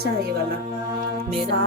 अच्छा है ये वाला मेरा।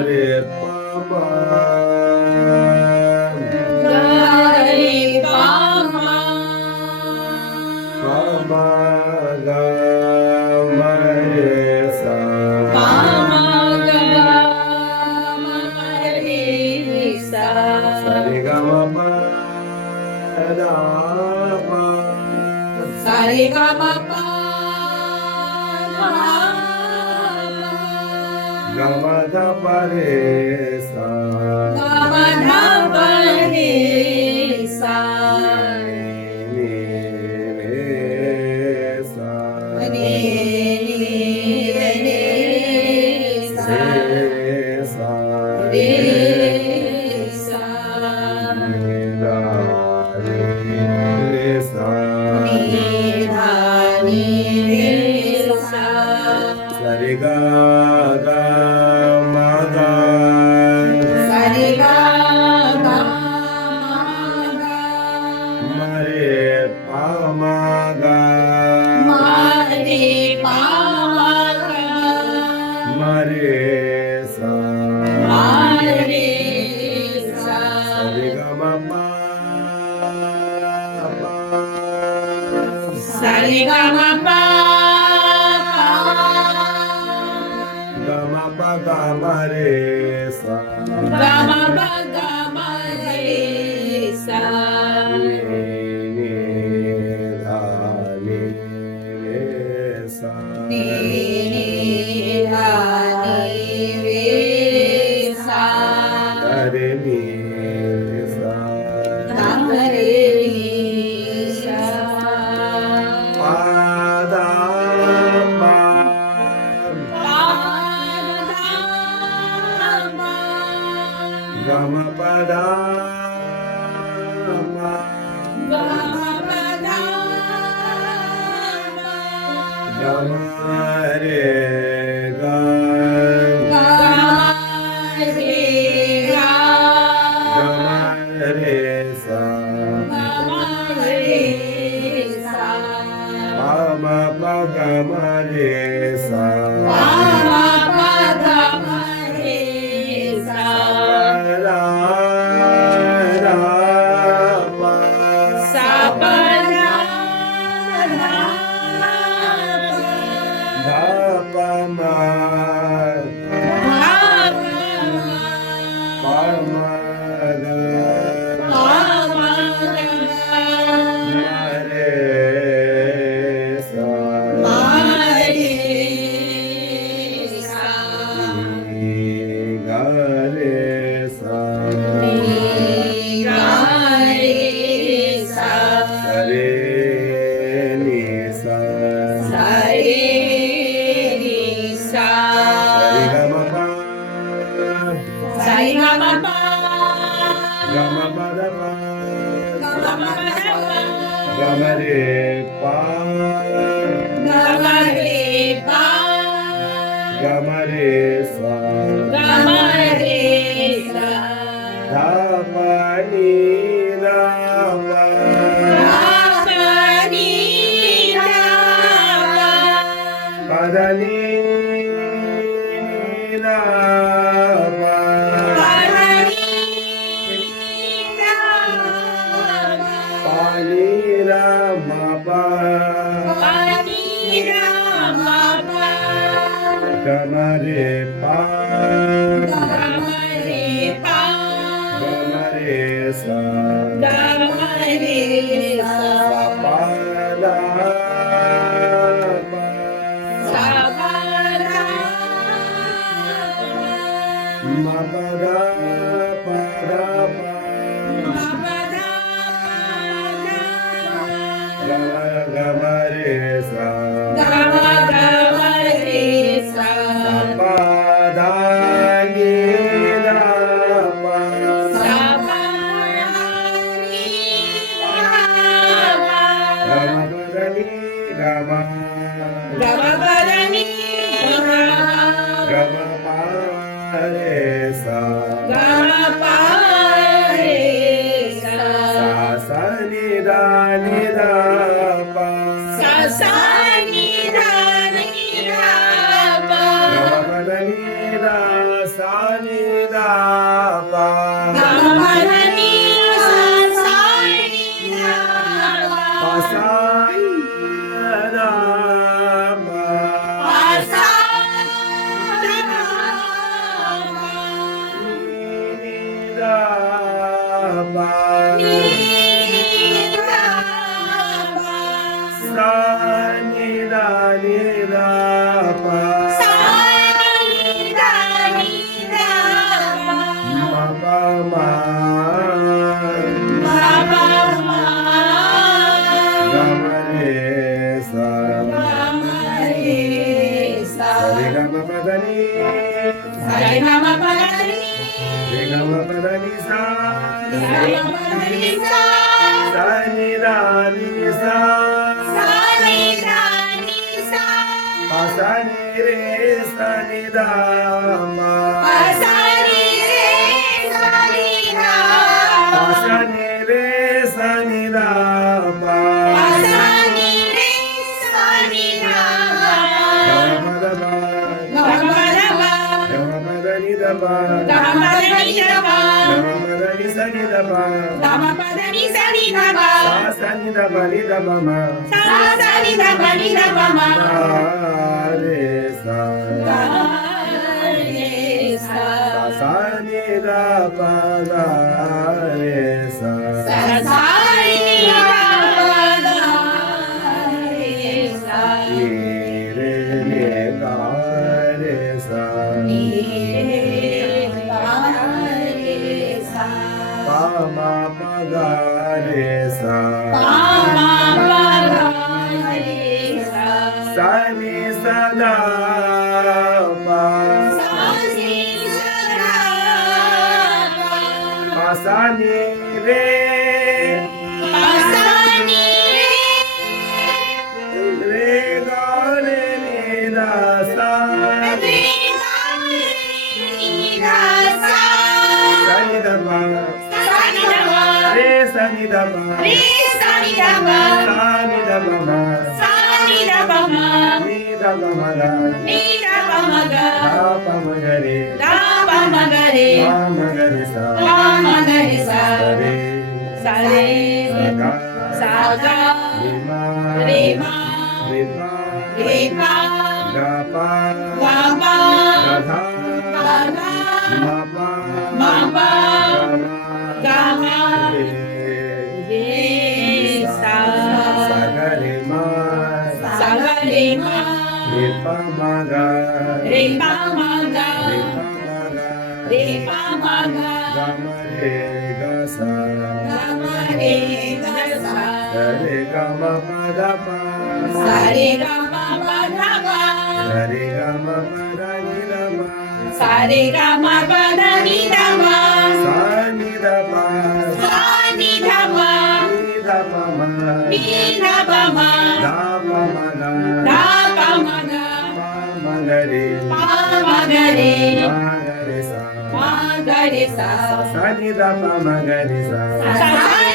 Gare pa Sare ga ma pa ga ma da pa re sa ga ma da pa re sa ni re sa ni re sa re sa re sa ni da re sa ni dha ni re sa sa re ga ga ma ga sare ga ma ma re pa ma ga ma re pa ga ma re sa ma re sa sa re ga ma pa sare ga ma pa ga ma pa ga ma re sa ga ma pa ga ma re sa ni ni da ni re sa ni dha ni re sa da re ni sa dha re sa pa da pa ga ma pa da ma ga ma re ga ga ma re sa pa ma pa ga ma re sa ra ra pa da pa ma pa ma ga ma re sa ni ga re sa sa re ni sa sa re ga ma pa ga ma pa da pa ga ma re pa ga ma re sa da pa ni da pa pa da ni da pa pa ni ra ma pa ga ma re pa ga ma re sa sa pa da pa ma pa da pa da pa ga ma re sa sa pa da ni da pa ni da pa sa ni da ma pa ma ma pa ma ga ma re sa re ga ma pa da ni sa re ga ma pa da ni re ga ma pa da ni sa sa re ga ma pa da ni sa sa ni da ni sa sa ni da ni sa pa sa ni re sa ni da ma pa sa ni re sa ni da pa sa ni re sa ni da pa pa sa ni re sa ni da ga ma da ba ga ma da ba ga ma da ni da ba ga ma da ni da ba ga ma da ni sa ni da ba ga ma pa da ni sa ni da ba sa ni da ba ni da ba ma sa ni da ba ni da ba ma sa re sa ga re sa sa ni da pa ga re sa sa ni da ba da re sa ni re ni ga re sa ni ga re sa pa ma pa ga re sa pa ma pa ga re sa sa ni sa da pa sa ni sa da pa sa ni re pa sa ni re ga re ni da sa re ga ni da sa sa ni da pa sa ni da ba re sa ni da pa re sa ni da ba sa ni da pa ma sa ni da ba ma ni da pa ma ga ni da ba ma ga da pa ma ga re da ba ma ga re pa ma ga re sa pa ma ga re sa re sa re ga sa ga re ma re ma re pa re pa ga pa ga pa ga tha ga ga ma pa ma pa ga ma ga ma re re sa sa ga re ma sa ga re ma re pa ma ga re pa ma ga re pa ma ga re pa ma ga ga ma re ga sa ga ma re ga sa sa re ga ma pa da pa sa re ga ma pa da pa sa re ga ma pa da ni da ma sa re ga ma pa da ni da ma sa ni da pa sa ni da ma ni da pa ma ni da pa ma da pa ma ga da pa ma ga pa ma ga re pa ma ga re ma ga re sa ma ga re sa sa ni da pa ma ga re sa sa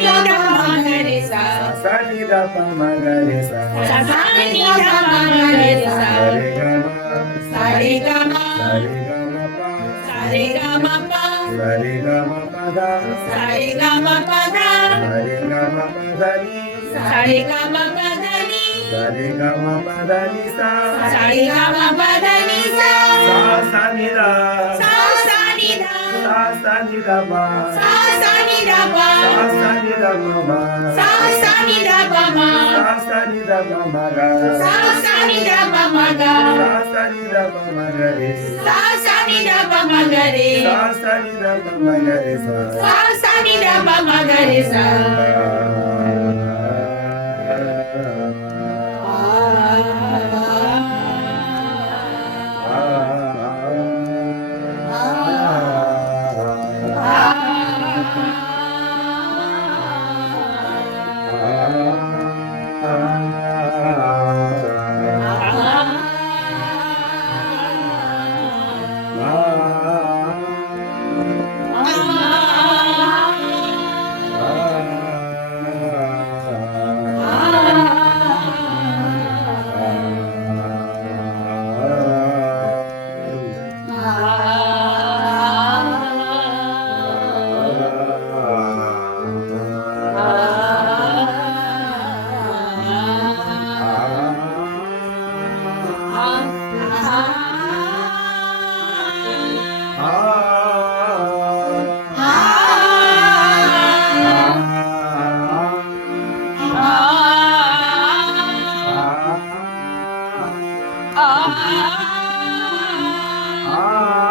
ni da ma ga re sa sa ni da pa ma ga re sa sa ni da ma ga re sa sa re ga ma sa re ga ma sa re ga ma pa sa re ga ma pa sa re ga ma pa da sa re ga ma pa da sa re ga ma pa da ni sa re ga ma pa da ni sa re ga ma pa da ni sa sa re ga ma pa da ni sa sa ni da sa ni da sa ni da pa sa ni da pa sa ni da ma ma sa ni da pa ma sa ni da ma ma ga sa ni da pa ma ga sa ni da ma ma ga re sa ni da pa ma ga re sa ni da ma ma ga re sa sa ni da pa ma ga re sa आ आ